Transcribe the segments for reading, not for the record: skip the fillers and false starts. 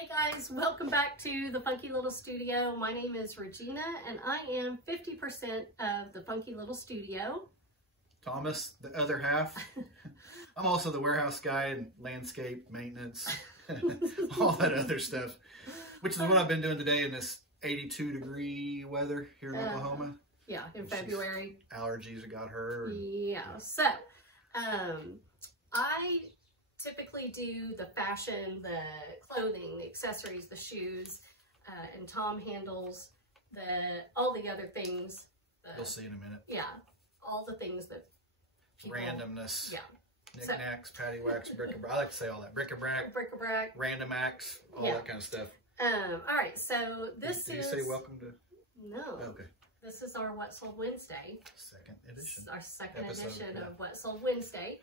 Hey guys, welcome back to the Funky Little Studio. My name is Regina and I am 50% of the Funky Little Studio. Thomas, the other half. I'm also the warehouse guy and landscape maintenance, all that other stuff, which is what I've been doing today in this 82-degree weather here in Oklahoma. Yeah, in February. Allergies have got her. Yeah, so I typically do the fashion, the clothing, the accessories, the shoes, and Tom handles all the other things. You'll see in a minute. Yeah, all the things that people... Randomness. Yeah. Knickknacks, paddywhacks, bric-a-brac. I like to say all that. Bric-a-brac. Bric-a-brac. Random acts, all that kind of stuff. All right, so this Did is... you say welcome to... No. Oh, okay. This is our What Sold Wednesday. Second edition. Our second Episode, edition yeah. of What Sold Wednesday.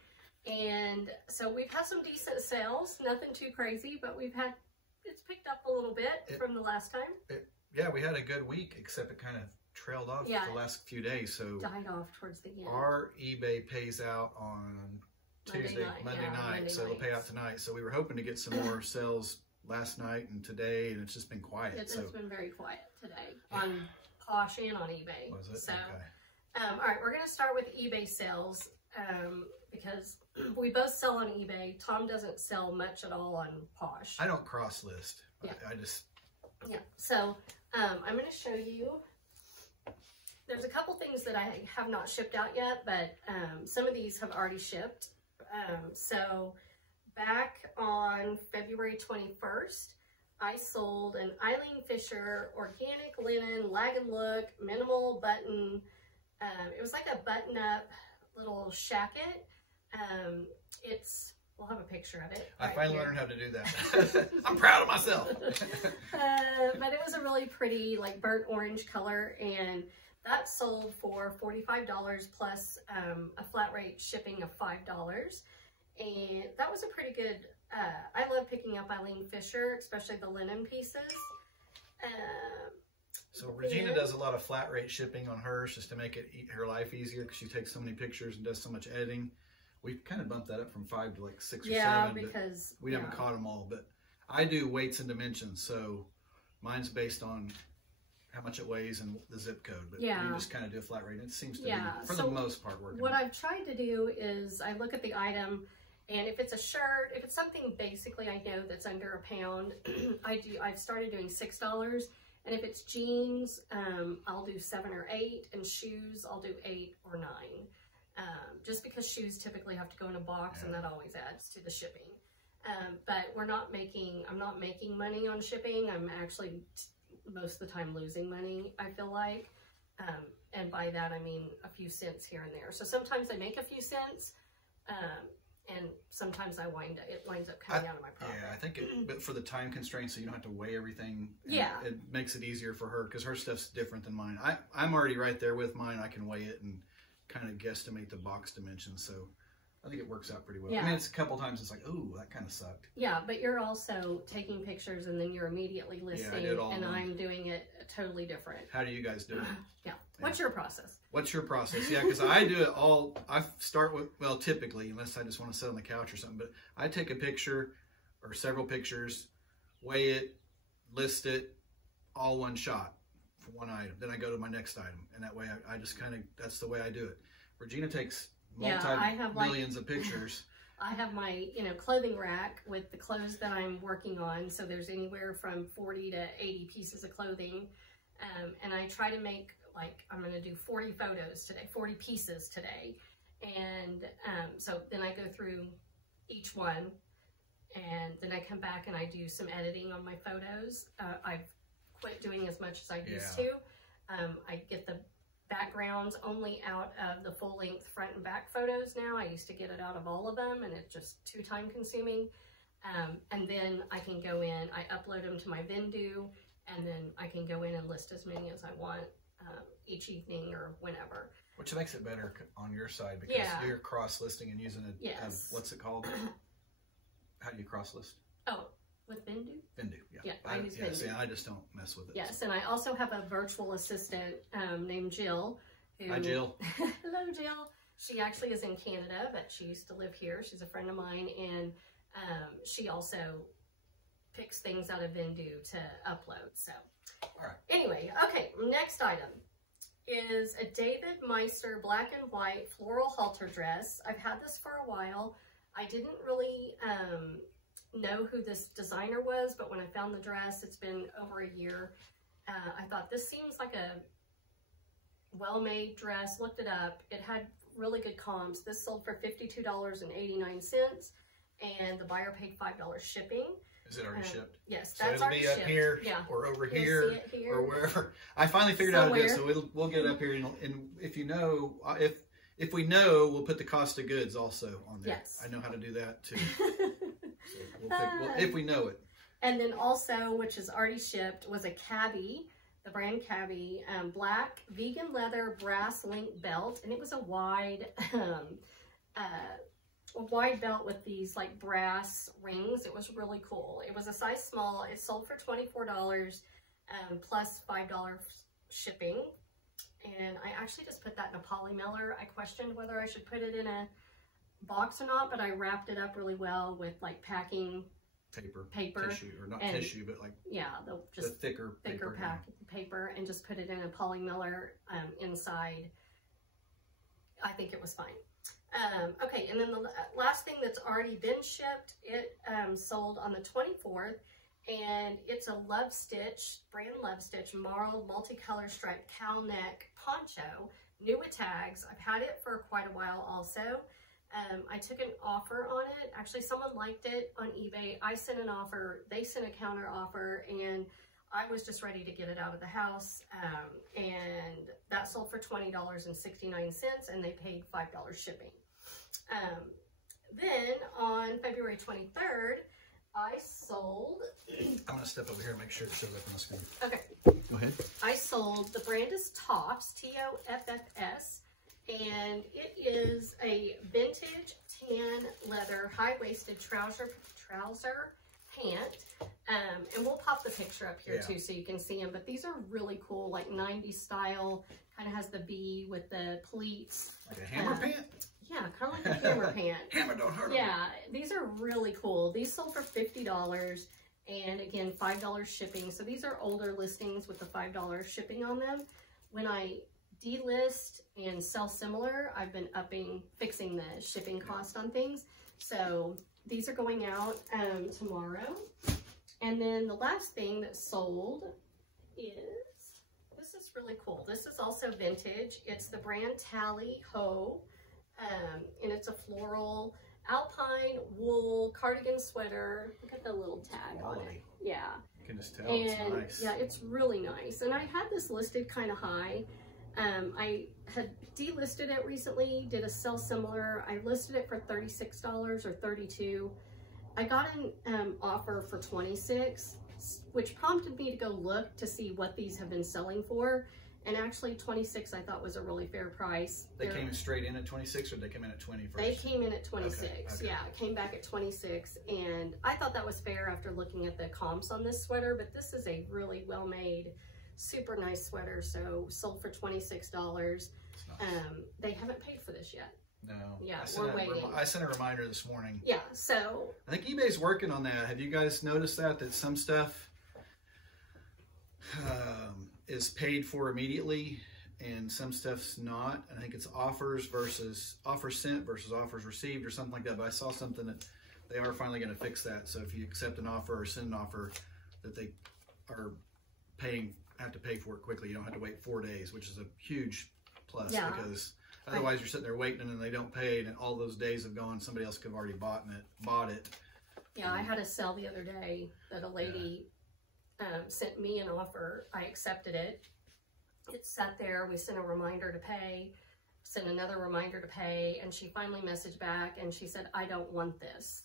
And so we've had some decent sales, nothing too crazy, but it's picked up a little bit from the last time. Yeah, we had a good week, except it kind of trailed off the last few days. So died off towards the end. Our eBay pays out on Monday night, so it'll pay out tonight. So we were hoping to get some more sales last night and today, and it's just been quiet. It's been very quiet today on Posh and on eBay. Was it? So, okay. All right, we're going to start with eBay sales because we both sell on eBay. Tom doesn't sell much at all on Posh. I don't cross list. Yeah. I just... Yeah, so I'm going to show you. There's a couple things that I have not shipped out yet, but some of these have already shipped. So back on February 21st, I sold an Eileen Fisher organic linen lag and look minimal button. It was like a button-up little shacket. We'll have a picture of it. I finally learned how to do that. I'm proud of myself. But it was a really pretty, like, burnt orange color, and that sold for $45 plus a flat rate shipping of $5. And that was a pretty good, I love picking up Eileen Fisher, especially the linen pieces. So Regina does a lot of flat rate shipping on hers just to make her life easier because she takes so many pictures and does so much editing. We've kind of bumped that up from 5 to like 6 or 7. Yeah, because we haven't caught them all. But I do weights and dimensions, so mine's based on how much it weighs and the zip code. But you just kind of do a flat rate. It seems to be, for the most part, working. What I've tried to do is I look at the item, and if it's a shirt, if it's something basically I know that's under a pound, I've started doing $6. And if it's jeans, I'll do 7 or 8, and shoes, I'll do 8 or 9. Just because shoes typically have to go in a box, and that always adds to the shipping. But I'm not making money on shipping. I'm actually most of the time losing money, I feel like. And by that, I mean a few cents here and there. So sometimes I make a few cents, and sometimes it winds up coming out of my profit. Yeah, I think but for the time constraints, so you don't have to weigh everything. It makes it easier for her because her stuff's different than mine. I'm already right there with mine. I can weigh it and kind of guesstimate the box dimensions. So I think it works out pretty well. Yeah. I mean, it's a couple times it's like, ooh, that kind of sucked. Yeah, but you're also taking pictures and then you're immediately listing, and I'm doing it totally different. How do you guys do it? Yeah. What's your process? What's your process? Yeah, because I do it all. I start with, well, typically, unless I just want to sit on the couch or something, but I take a picture or several pictures, weigh it, list it, all one shot for one item. Then I go to my next item, and that way I just kind of, that's the way I do it. Regina takes millions of pictures. I have my, clothing rack with the clothes that I'm working on. So there's anywhere from 40 to 80 pieces of clothing. And I try to make, like, I'm going to do 40 photos today, 40 pieces today. And so then I go through each one, and then I come back and I do some editing on my photos. I've quit doing as much as I used to. I get the backgrounds only out of the full-length front and back photos now. I used to get it out of all of them, and it's just too time-consuming. And then I can go in, I upload them to my Vendu, and then I can go in and list as many as I want each evening or whenever. Which makes it better on your side because you're cross-listing and using what's it called? How do you cross-list? Oh, with Vendu? Vendu, yeah. I use Vendu. See, I just don't mess with it. Yes, and I also have a virtual assistant named Jill. Hi, Jill. Hello, Jill. She actually is in Canada, but she used to live here. She's a friend of mine, and she also picks things out of Vendu to upload. So All right. anyway, okay, next item is a David Meister black and white floral halter dress. I've had this for a while. I didn't really know who this designer was, but when I found the dress, it's been over a year. I thought this seems like a well-made dress. Looked it up. It had really good comps. This sold for $52.89, and the buyer paid $5 shipping. Is it already shipped? Yes, So that's it'll already be up shipped. here Yeah. or over You'll here, see it here. or wherever. I finally figured out how to do it, Somewhere. so we'll get it up here. And if you know, if we know, we'll put the cost of goods also on there. Yes. I know how to do that too. So if we know it. And then also, which is already shipped, was a cabbie, the brand Cabbie, black vegan leather brass link belt, and it was a wide belt with these like brass rings. It was really cool. It was a size small. It sold for $24 plus $5 shipping. And I actually just put that in a poly mailer. I questioned whether I should put it in a box or not, but I wrapped it up really well with like packing paper, tissue, or not and, tissue, but like the thicker paper, and just put it in a poly mailer inside. I think it was fine. Okay, and then the last thing that's already been shipped, it sold on the 24th, and it's a Love Stitch, brand Love Stitch, marled multicolor striped cowl neck poncho, new with tags. I've had it for quite a while also. I took an offer on it. Actually, someone liked it on eBay. I sent an offer, they sent a counter offer, and I was just ready to get it out of the house. And that sold for $20.69, and they paid $5 shipping. Then on February 23rd, I sold... I'm going to step over here and make sure it shows up on the screen. Okay. Go ahead. I sold, the brand is Toffs, T-O-F-F-S, and it is a vintage tan leather high-waisted trouser pant. And we'll pop the picture up here too so you can see them. But these are really cool, like 90s style, kind of has the V with the pleats. Like a hammer pant? Yeah, kind of like a hammer pant. Hammer don't hurt 'em. Yeah, these are really cool. These sold for $50 and again, $5 shipping. So these are older listings with the $5 shipping on them. When I delist and sell similar, I've been fixing the shipping cost on things. So these are going out tomorrow. And then the last thing that sold is, this is really cool. This is also vintage. It's the brand Tally Ho. And it's a floral alpine wool cardigan sweater. Look at the little tag on it. Yeah. You can just tell and it's nice. Yeah, it's really nice. And I had this listed kind of high. I had delisted it recently, did a sell similar. I listed it for $36 or $32. I got an offer for $26, which prompted me to go look to see what these have been selling for. And actually $26 I thought was a really fair price. They came straight in at 26, or they came in at 20 first? They came in at 26. Okay. Yeah, it came back at 26, and I thought that was fair after looking at the comps on this sweater, but this is a really well-made, super nice sweater, so sold for $26. Nice. They haven't paid for this yet. No. Yeah, we're waiting. I sent a reminder this morning. Yeah, so. I think eBay's working on that. Have you guys noticed that some stuff is paid for immediately and some stuff's not? I think it's offers sent versus offers received or something like that. But I saw something that they are finally going to fix that. So if you accept an offer or send an offer, that they are have to pay for it quickly. You don't have to wait 4 days, which is a huge plus, because otherwise you're sitting there waiting and they don't pay, and all those days have gone. Somebody else could have already bought it. Yeah, I had a sell the other day that a lady sent me an offer. I accepted it. It sat there. We sent a reminder to pay, sent another reminder to pay, and she finally messaged back and she said, "I don't want this."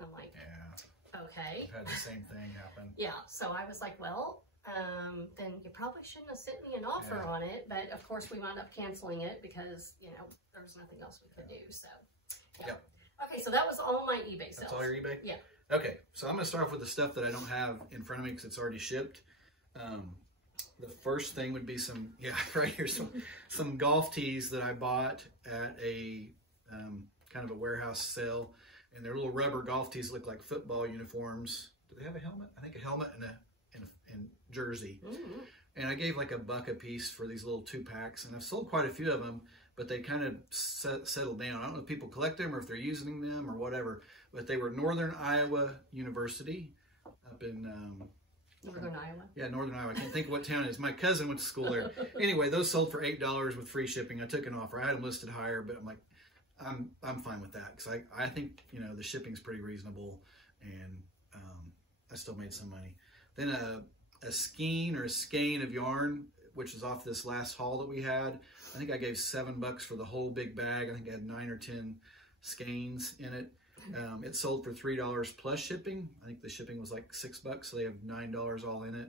I'm like, yeah, okay. I've had the same thing happen. Yeah, so I was like, well, then you probably shouldn't have sent me an offer on it. But of course we wound up canceling it because, you know, there was nothing else we could do. So yeah. Okay, so that was all my eBay sales. That's all your eBay? Yeah. Okay, so I'm going to start off with the stuff that I don't have in front of me because it's already shipped. The first thing would be right here, some golf tees that I bought at a kind of a warehouse sale. And they're little rubber golf tees, look like football uniforms. do they have a helmet? I think a helmet and a jersey. Mm-hmm. And I gave like $1 a piece for these little 2-packs, and I've sold quite a few of them, but they kind of settled down. I don't know if people collect them or if they're using them or whatever, but they were Northern Iowa University up in Northern Iowa. Yeah, Northern Iowa. I can't think of what town it is. My cousin went to school there. Anyway, those sold for $8 with free shipping. I took an offer. I had them listed higher, but I'm like, I'm fine with that because I think, you know, the shipping's pretty reasonable, and I still made some money. Then a skein or a skein of yarn, which is off this last haul that we had. I think I gave $7 for the whole big bag. I think I had 9 or 10 skeins in it. It sold for $3 plus shipping. I think the shipping was like $6, so they have $9 all in it.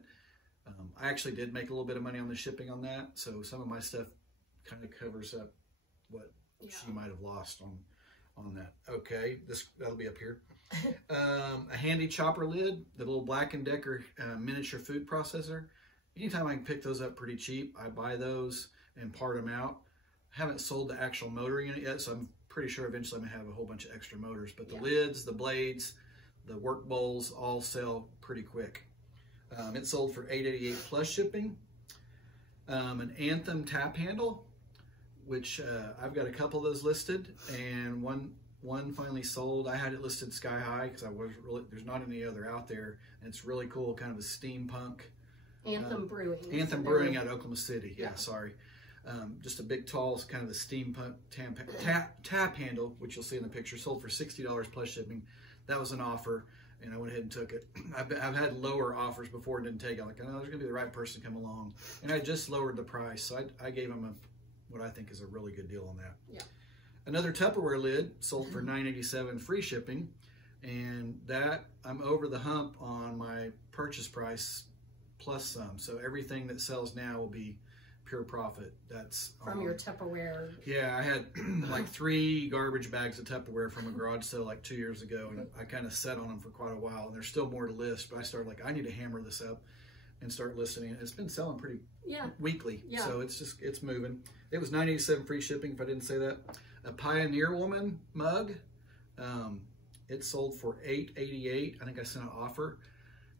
I actually did make a little bit of money on the shipping on that, so some of my stuff kind of covers up what she might have lost on that. Okay, that'll be up here. A handy chopper lid, the little Black & Decker miniature food processor. Anytime I can pick those up pretty cheap, I buy those and part them out. I haven't sold the actual motor unit yet, so I'm pretty sure eventually I'm gonna have a whole bunch of extra motors. But the lids, the blades, the work bowls all sell pretty quick. It sold for $8.88 plus shipping. An Anthem tap handle, which I've got a couple of those listed, and one finally sold. I had it listed sky high because there's not any other out there, and it's really cool, kind of a steampunk. Anthem Brewing. Anthem Brewing out of Oklahoma City. Yeah, sorry. Just a big, tall, kind of the steampunk tap handle, which you'll see in the picture, sold for $60 plus shipping. That was an offer, and I went ahead and took it. I've had lower offers before and didn't take it. I'm like, oh, there's going to be the right person to come along. And I just lowered the price, so I gave them what I think is a really good deal on that. Yeah. Another Tupperware lid sold for $9.87 free shipping, and that I'm over the hump on my purchase price plus some. So everything that sells now will be pure profit. That's from your Tupperware. Yeah, I had like 3 garbage bags of Tupperware from a garage sale like 2 years ago, and I kind of sat on them for quite a while, and there's still more to list, but I started like, I need to hammer this up and start listing it. It's been selling pretty weekly, so it's moving. It was $9.87 free shipping, if I didn't say that. A Pioneer Woman mug, it sold for $8.88. I think I sent an offer,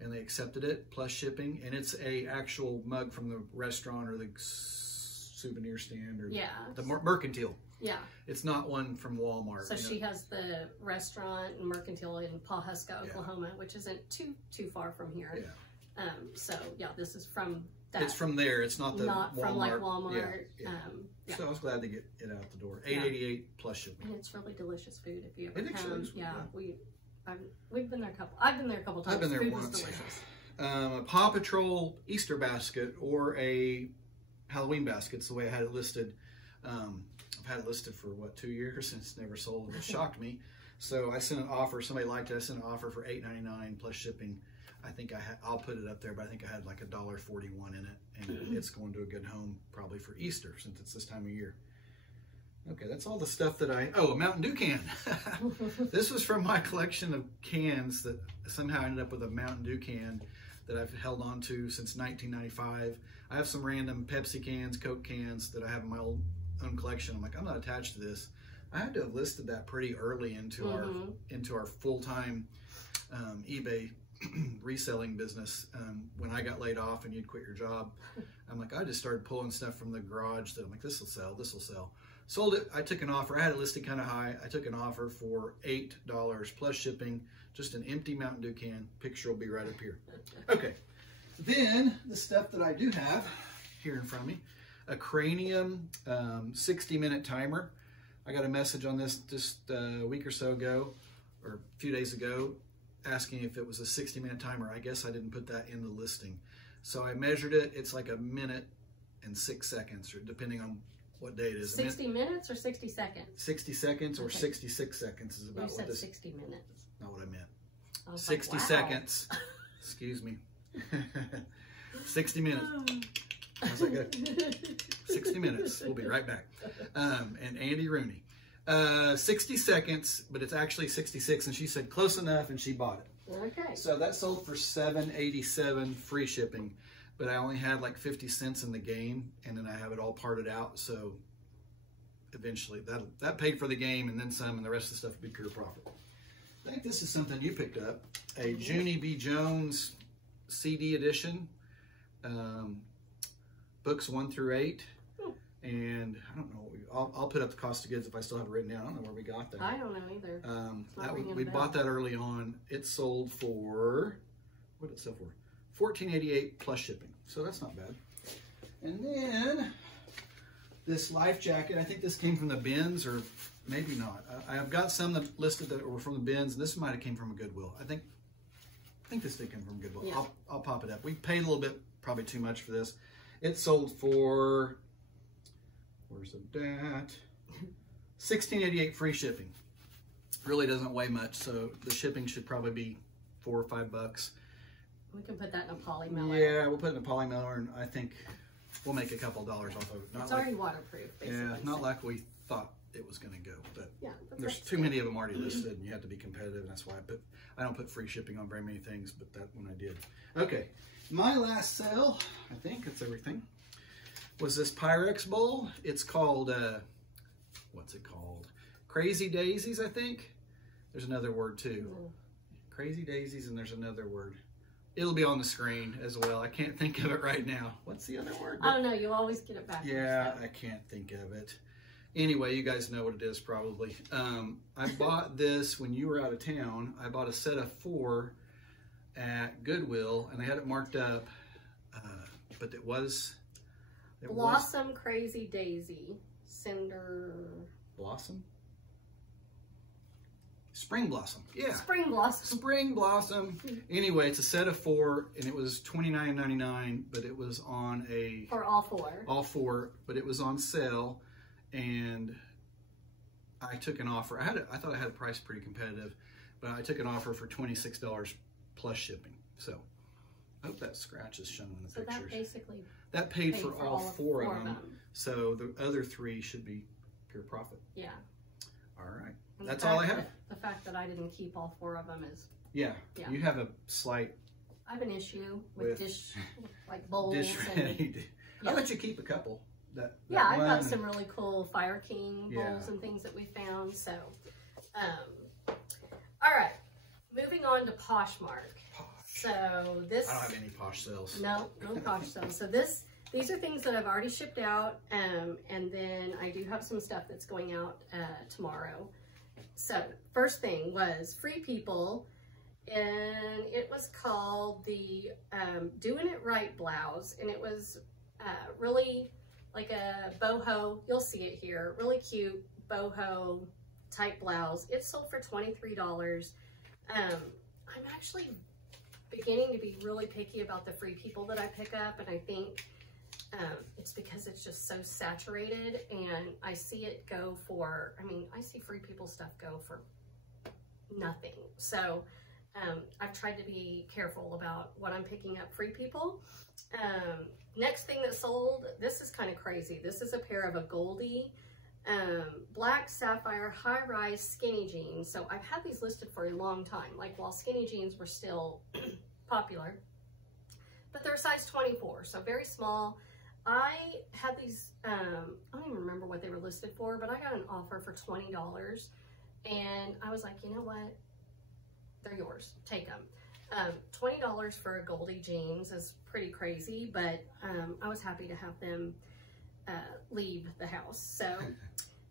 and they accepted it plus shipping, and it's a actual mug from the restaurant or the souvenir stand or the mercantile. Yeah, it's not one from Walmart. So she has the restaurant and mercantile in Pawhuska, Oklahoma, which isn't too far from here. Yeah. So this is from that. It's from there. It's not not Walmart. From like Walmart. So I was glad to get it out the door. $8.88 plus shipping. And it's really delicious food if you ever come. Actually, we've been there a couple. I've been there a couple times. I've been there food once. Was delicious. A Paw Patrol Easter basket or a Halloween basket. It's the way I had it listed. I've had it listed for 2 years, and it's never sold, and it shocked me. So I sent an offer. Somebody liked it. I sent an offer for $8.99 plus shipping. I think I'll put it up there, but I think I had like $1.41 in it, and it's going to a good home probably for Easter since it's this time of year. Okay, that's all the stuff that a Mountain Dew can. This was from my collection of cans that somehow ended up with a Mountain Dew can that I've held on to since 1995. I have some random Pepsi cans, Coke cans that I have in my own collection. I'm like, I'm not attached to this. I had to have listed that pretty early into our full-time eBay reselling business. When I got laid off and you'd quit your job, I'm like, I just started pulling stuff from the garage that I'm like, this will sell. Sold it. I took an offer. I had it listed kind of high. I took an offer for $8 plus shipping, just an empty Mountain Dew can. Picture will be right up here. Okay. Then the stuff that I do have here in front of me, a Cranium 60-minute timer. I got a message on this just a week or so ago, or a few days ago, asking if it was a 60-minute timer. I guess I didn't put that in the listing. So I measured it. It's like 1 minute and 6 seconds, or depending on what day it is. 60 minutes or 60 seconds? 60 seconds or 66 seconds is about what this... 60 minutes. Not what I meant. I was 60 like, wow. seconds. Excuse me. 60 minutes. I was like, 60 minutes. We'll be right back. And Andy Rooney. 60 seconds, but it's actually 66, and she said close enough, and she bought it. Okay. So that sold for $7.87 free shipping, but I only had like 50 cents in the game, and then I have it all parted out. So eventually that paid for the game and then some, and the rest of the stuff would be pure profit. I think this is something you picked up. A Junie B. Jones CD edition. Books 1 through 8. And I don't know, I'll put up the cost of goods if I still have it written down. I don't know where we got that. I don't know either. We bought that early on. It sold for, what did it sell for? $14.88 plus shipping. So that's not bad. And then this life jacket, I think this came from the bins, or maybe not. I've got some that listed that were from the bins. This might have came from a Goodwill. I think this did come from Goodwill. Yeah. I'll pop it up. We paid a little bit, probably too much for this. It sold for, where's it at? $16.88 free shipping. Really doesn't weigh much, so the shipping should probably be $4 or $5. We can put that in a poly mailer. Yeah, we'll put it in a poly mailer, and I think we'll make a couple $dollars off of it. It's already waterproof, basically. Yeah, not like we thought it was going to go, but yeah, there's too many of them already listed, and you have to be competitive, and that's why I don't put free shipping on very many things, but that one I did. Okay, my last sale, I think it's everything, was this Pyrex bowl. It's called, what's it called? Crazy Daisies, I think. There's another word too. Crazy Daisies, and there's another word. It'll be on the screen as well. I can't think of it right now. What's the other word? I don't know. You always get it back. Yeah, I can't think of it. Anyway, you guys know what it is probably. I bought this when you were out of town. I bought a set of 4 at Goodwill, and they had it marked up, but it was... Blossom Crazy Daisy. Cinder... Blossom? Spring Blossom. Yeah. Spring Blossom. Spring Blossom. Anyway, it's a set of 4, and it was $29.99, but it was on a... For all 4. All 4, but it was on sale, and I took an offer. I thought I had a price pretty competitive, but I took an offer for $26 plus shipping. So I hope that scratch is shown in the pictures. That basically that paid for all 4 of them. So the other 3 should be pure profit. Yeah. All right. And that's all I have. The fact that I didn't keep all 4 of them is... Yeah. You have a slight... I have an issue with dish, like bowls. Dish ready. Yeah. I'll let you keep a couple. Yeah, I've got some really cool Fire King bowls and things that we found. So, all right, moving on to Poshmark. So this... I don't have any Posh sales. No Posh sales. So these are things that I've already shipped out, and then I do have some stuff that's going out tomorrow. So first thing was Free People, and it was called the Doing It Right blouse, and it was really like a boho. You'll see it here. Really cute boho type blouse. It sold for $23. I'm actually beginning to be really picky about the Free People that I pick up, and I think it's because it's just so saturated, and I see it go for, I see Free People stuff go for nothing. So I've tried to be careful about what I'm picking up Free People. Next thing that sold, this is kind of crazy. This is a pair of a Goldie black sapphire high-rise skinny jeans. So I've had these listed for a long time, like while skinny jeans were still popular, but they're size 24, so very small. I had these, I don't even remember what they were listed for, but I got an offer for $20, and I was like, you know what? They're yours. Take them. $20 for a Goldie jeans is pretty crazy, but I was happy to have them leave the house. So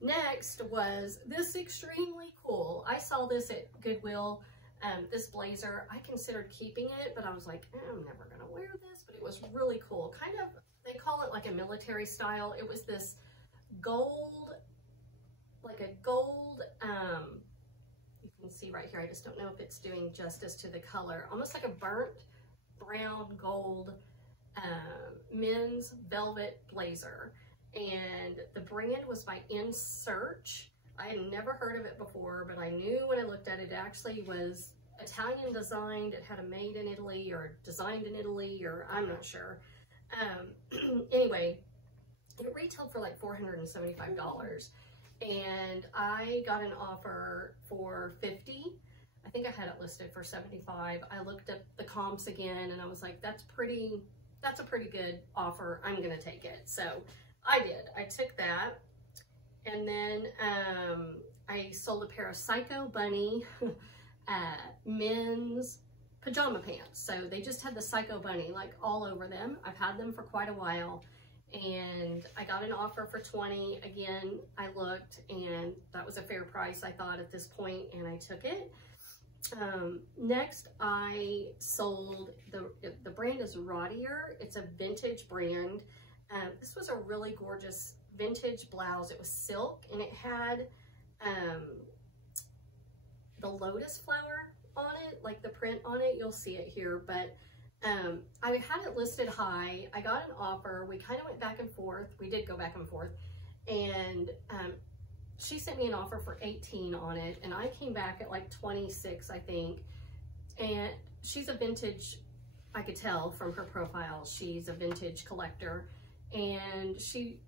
next was this extremely cool. I saw this at Goodwill. This blazer, I considered keeping it, but I was like, I'm never gonna wear this, but it was really cool. Kind of, they call it like a military style. It was this gold, like a gold, you can see right here, I just don't know if it's doing justice to the color, almost like a burnt brown gold men's velvet blazer. And the brand was by In Search. I had never heard of it before, but I knew when I looked at it, it actually was Italian designed. It had a made in Italy or designed in Italy, or I'm not sure. Anyway, it retailed for like $475, and I got an offer for $50. I think I had it listed for $75. I looked at the comps again, and I was like, that's a pretty good offer. I'm gonna take it. So I did. I took that. And then I sold a pair of Psycho Bunny men's pajama pants. So they just had the Psycho Bunny like all over them. I've had them for quite a while, and I got an offer for 20. Again, I looked, and that was a fair price, I thought, at this point, and I took it. Next, I sold, the brand is Rodier. It's a vintage brand. This was a really gorgeous vintage blouse. It was silk, and it had the lotus flower on it, like the print on it. You'll see it here, but I had it listed high. I got an offer. We kind of went back and forth. We did go back and forth, and she sent me an offer for 18 on it, and I came back at like 26, I think. And she's a vintage, I could tell from her profile, she's a vintage collector. And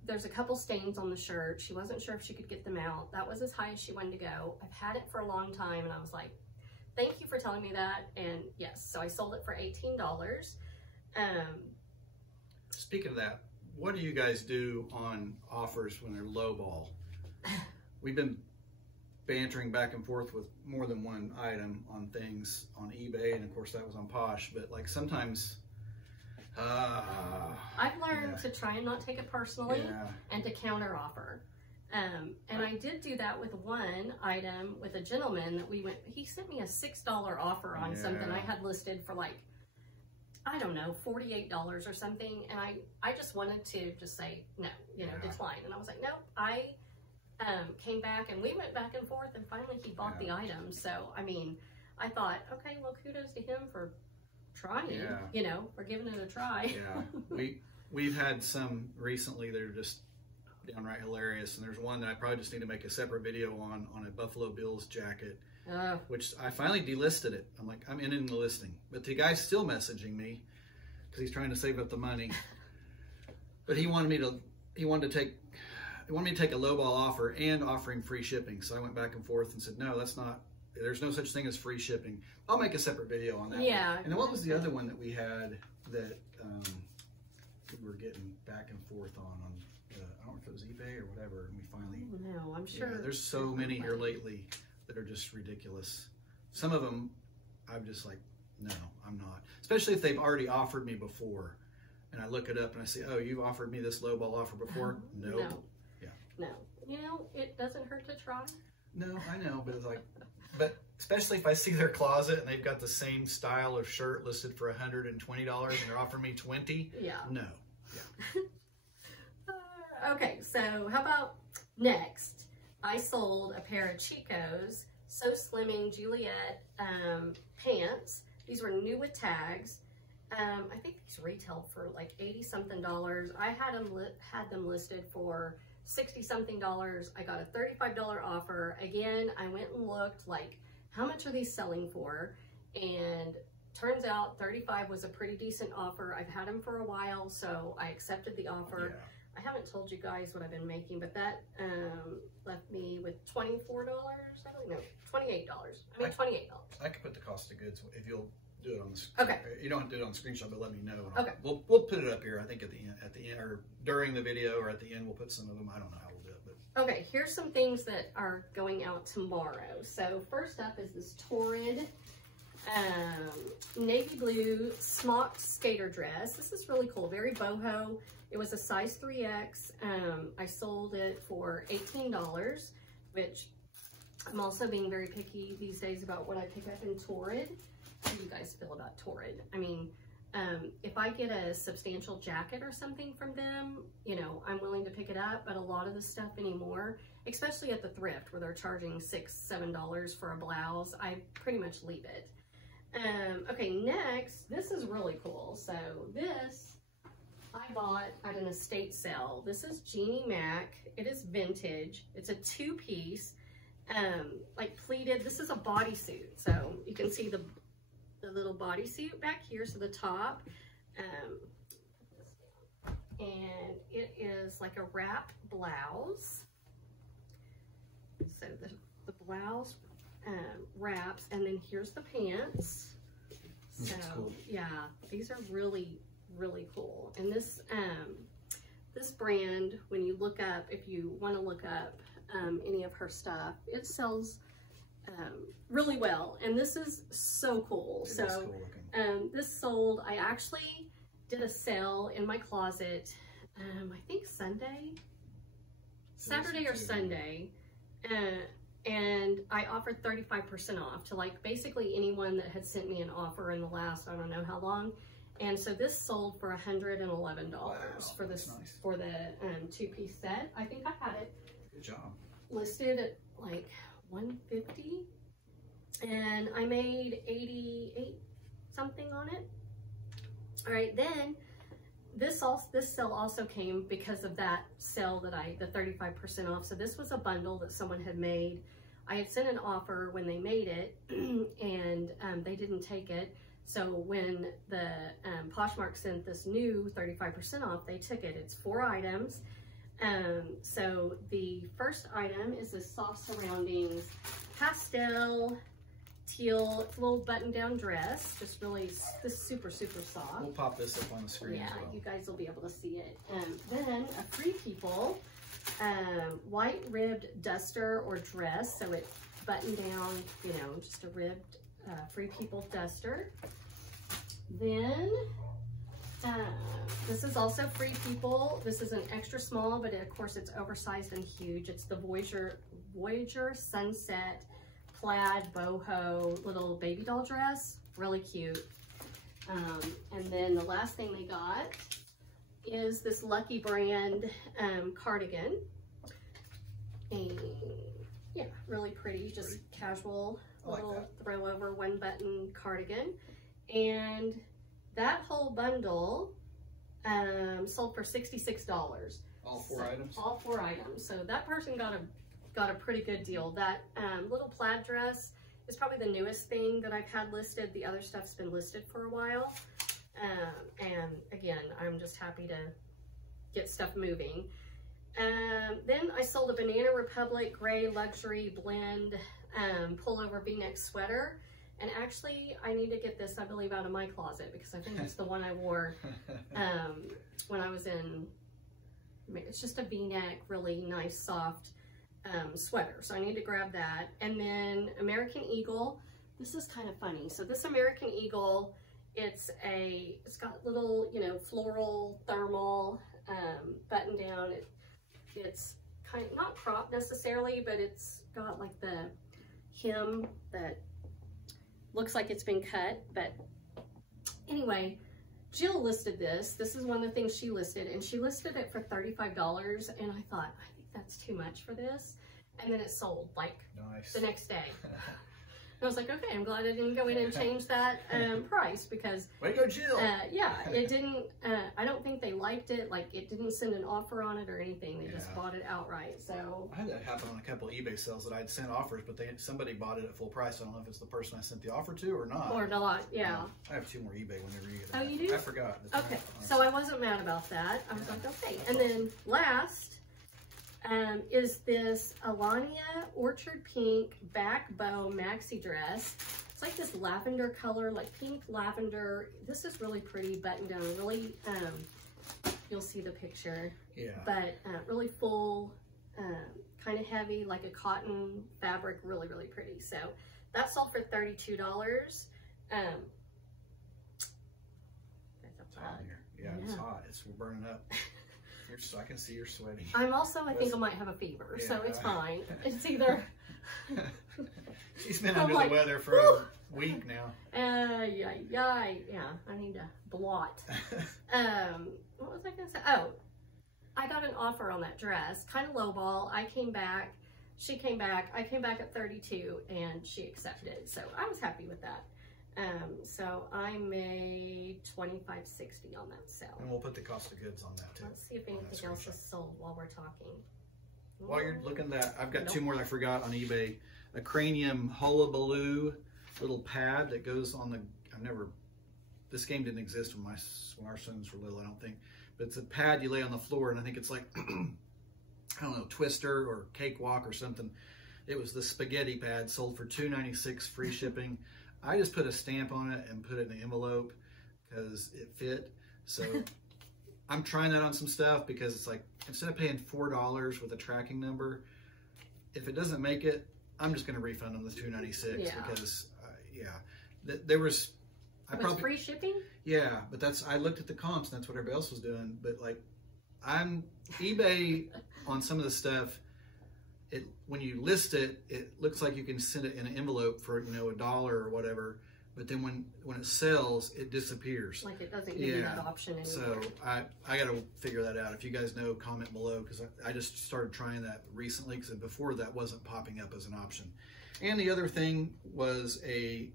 there's a couple stains on the shirt. She wasn't sure if she could get them out. That was as high as she wanted to go. I've had it for a long time, and I was like, thank you for telling me that. And yes, so I sold it for $18. Speaking of that, what do you guys do on offers when they're lowball? We've been bantering back and forth with more than one item on things on eBay, and of course that was on Posh, but like sometimes I've learned to try and not take it personally and to counter offer. And I did do that with one item with a gentleman that he sent me a $6 offer on something I had listed for like, I don't know, $48 or something. And I just wanted to just say, no, decline. And I was like, nope. I came back, and we went back and forth, and finally he bought the item. So, I mean, I thought, okay, well, kudos to him for trying, for giving it a try. We've had some recently that are just downright hilarious, and there's one that I probably just need to make a separate video on a Buffalo Bills jacket, which I finally delisted it. I'm like, I'm in the listing, but the guy's still messaging me because he's trying to save up the money. But he wanted me to take a lowball offer and offering free shipping. So I went back and forth and said, no, there's no such thing as free shipping. I'll make a separate video on that. Yeah. And then what was the other one that we had that we were getting back and forth on I don't know if it was eBay or whatever, and we finally... No, I'm sure. Yeah, there's so many here lately that are just ridiculous. Some of them, I'm just like, no, I'm not. Especially if they've already offered me before, and I look it up and I say, oh, you've offered me this lowball offer before? Nope. No. Yeah. No. It doesn't hurt to try. No, I know, but it's like, but especially if I see their closet and they've got the same style of shirt listed for $120 and they're offering me $20. Yeah. No. Yeah. Okay, so how about next? I sold a pair of Chico's So Slimming Juliet pants. These were new with tags. I think these retailed for like $80-something. I had them listed for $60-something. I got a $35 offer. Again, I went and looked like, how much are these selling for? And turns out $35 was a pretty decent offer. I've had them for a while, so I accepted the offer. Yeah. I haven't told you guys what I've been making, but that left me with $24. I don't know, $28. I mean, $28. I could put the cost of goods if you'll do it on the okay. You don't have to do it on screenshot, but let me know. Okay. We'll put it up here. I think at the end, or during the video, or at the end, we'll put some of them. I don't know how we'll do it, but okay. Here's some things that are going out tomorrow. So first up is this Torrid navy blue smock skater dress. This is really cool, very boho. It was a size 3X. I sold it for $18, which I'm also being very picky these days about what I pick up in Torrid. How do you guys feel about Torrid? I mean, if I get a substantial jacket or something from them, I'm willing to pick it up, but a lot of the stuff anymore, especially at the thrift where they're charging $6-7 for a blouse, I pretty much leave it. Okay, next, this is really cool. So this I bought at an estate sale. This is Jeannie Mac. It is vintage. It's a two-piece, like pleated. This is a bodysuit. So you can see the little bodysuit back here. So the top, and it is like a wrap blouse. So the blouse wraps, and then here's the pants. So cool. Yeah, these are really cool. And this this brand, when you look up, if you want to look up any of her stuff, it sells really well. And this is so cool. It so is cool looking. this sold, I actually did a sale in my closet, I think Saturday or Sunday. And I offered 35% off to like basically anyone that had sent me an offer in the last, I don't know how long. And so this sold for $111 for this, nice. For the 2-piece set. I think I had it. Good job. Listed at like $150, and I made 88 something on it. All right, then this sale also came because of that sale that the 35% off. So this was a bundle that someone had made. I had sent an offer when they made it, and they didn't take it. So when the Poshmark sent this new 35% off, they took it. It's 4 items. So the first item is this soft surroundings pastel teal. It's a little button-down dress, just really this super soft. We'll pop this up on the screen. Yeah, as well. You guys will be able to see it. Then a Free People white ribbed duster or dress. So it's button down, you know, just a ribbed Free People duster. Then this is also Free People. This is an extra small, but of course it's oversized and huge. It's the Voyager Sunset plaid boho little baby doll dress. Really cute. And then the last thing they got is this Lucky Brand cardigan. And yeah, really pretty, just casual, little throw over 1-button cardigan. And that whole bundle sold for $66. All 4 items? All 4 items. So that person got a pretty good deal. That little plaid dress is probably the newest thing that I've had listed. The other stuff's been listed for a while. And again, I'm just happy to get stuff moving. Then I sold a Banana Republic gray luxury blend pullover V-neck sweater. And actually, I need to get this, I believe, out of my closet because I think it's the one I wore when I was in, it's just a V-neck, really nice, soft sweater. So I need to grab that. And then American Eagle. This is kind of funny. So this American Eagle, it's got little, you know, floral thermal button down. It's kind of not cropped necessarily, but it's got like the hem that looks like it's been cut. But anyway, Jill listed this. This is one of the things she listed, and she listed it for $35. And I thought, I think that's too much for this. And then it sold like the next day. I was like, okay, I'm glad I didn't go in and change that price because... Way to go, Jill! Yeah, it didn't, I don't think they liked it. Like, it didn't send an offer on it or anything. They just bought it outright, so... I had that happen on a couple of eBay sales that I'd sent offers, but somebody bought it at full price. I don't know if it's the person I sent the offer to or not. Or not, yeah. I have 2 more eBay whenever you get it. Oh, you do? I forgot. Okay, so I wasn't mad about that. I was like, okay. And then last... is this Alania Orchard Pink back bow maxi dress. It's like this lavender color, like pink lavender. This is really pretty, button down, really, you'll see the picture. Yeah. But really full, kind of heavy, like a cotton fabric, really, really pretty. So that sold for $32. It's hot here. Yeah, it's hot. We're burning up. I can see you're sweating. I'm also, I think I might have a fever, so it's fine. It's either... She's been under the weather for a week now. Yeah, I need to blot. What was I going to say? Oh, I got an offer on that dress, kind of lowball. I came back, she came back, I came back at 32, and she accepted. So I was happy with that. So I made $25.60 on that sale. And we'll put the cost of goods on that too. Let's see if anything else is sold while we're talking. While you're looking at that, I've got 2 more that I forgot on eBay. A cranium hullabaloo little pad that goes on the, this game didn't exist when our sons were little, I don't think. But it's a pad you lay on the floor, and I think it's like, I don't know, Twister or Cakewalk or something. It was the spaghetti pad, sold for $2.96 free shipping. I just put a stamp on it and put it in an envelope because it fit. So I'm trying that on some stuff because it's like, instead of paying $4 with a tracking number, if it doesn't make it, I'm just going to refund them the $2.96 Yeah. because, there was. It was free shipping? Yeah, but I looked at the comps and that's what everybody else was doing. But like, eBay on some of the stuff, when you list it, it looks like you can send it in an envelope for, $1 or whatever. But then when it sells, it disappears. Like it doesn't give you that option anymore. So I got to figure that out. If you guys know, comment below, because I just started trying that recently, because before that wasn't popping up as an option. And the other thing was a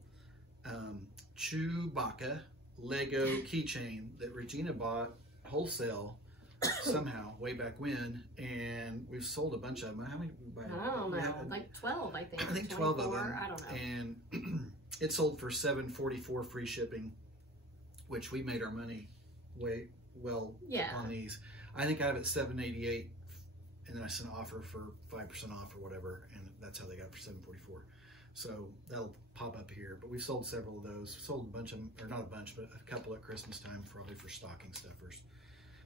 Chewbacca Lego keychain that Regina bought wholesale somehow way back when, and we've sold a bunch of them. How many did we buy? I don't know, like 12, I think. I think 12 of them. I don't know. And it sold for $7.44 free shipping, which we made our money on these. I think I have it $7.88, and then I sent an offer for 5% off or whatever, and that's how they got it for $7.44. So that'll pop up here. But we sold several of those. Sold a bunch of them, or not a bunch, but a couple at Christmas time, probably for stocking stuffers.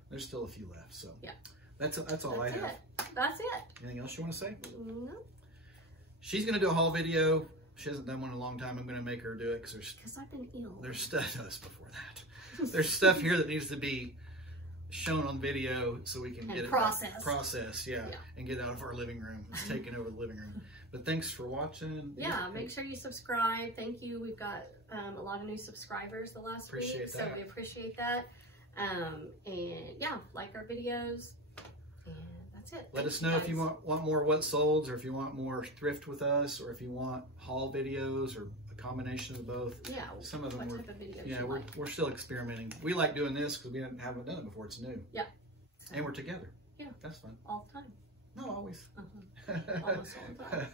There's still a few left. So yeah, that's all I have. That's it. Anything else you want to say? No. She's gonna do a haul video. She hasn't done one in a long time. I'm gonna make her do it because I've been ill. There's stuff before that. There's stuff here that needs to be shown on video so we can get it processed, and get out of our living room. It's taking over the living room. But thanks for watching. Yeah, make sure you subscribe. Thank you. We've got a lot of new subscribers the last week, so we appreciate that. And yeah, like our videos, and that's it. Let us know if you want more what solds, or if you want more thrift with us, or if you want haul videos, or a combination of both. Yeah, some of them what type of videos we're still experimenting. We like doing this because we haven't done it before. It's new. Yeah, and we're together. Yeah, that's fun. All the time. No, always. Almost all the time.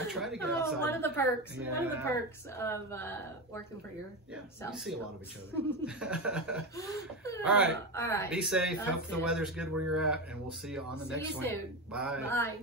I try to get outside. One of the perks. Yeah. One of the perks of working for yourself. You see a lot of each other. All right. All right. Be safe. Hope the weather's good where you're at, and we'll see you on the next one. See you soon. Bye. Bye.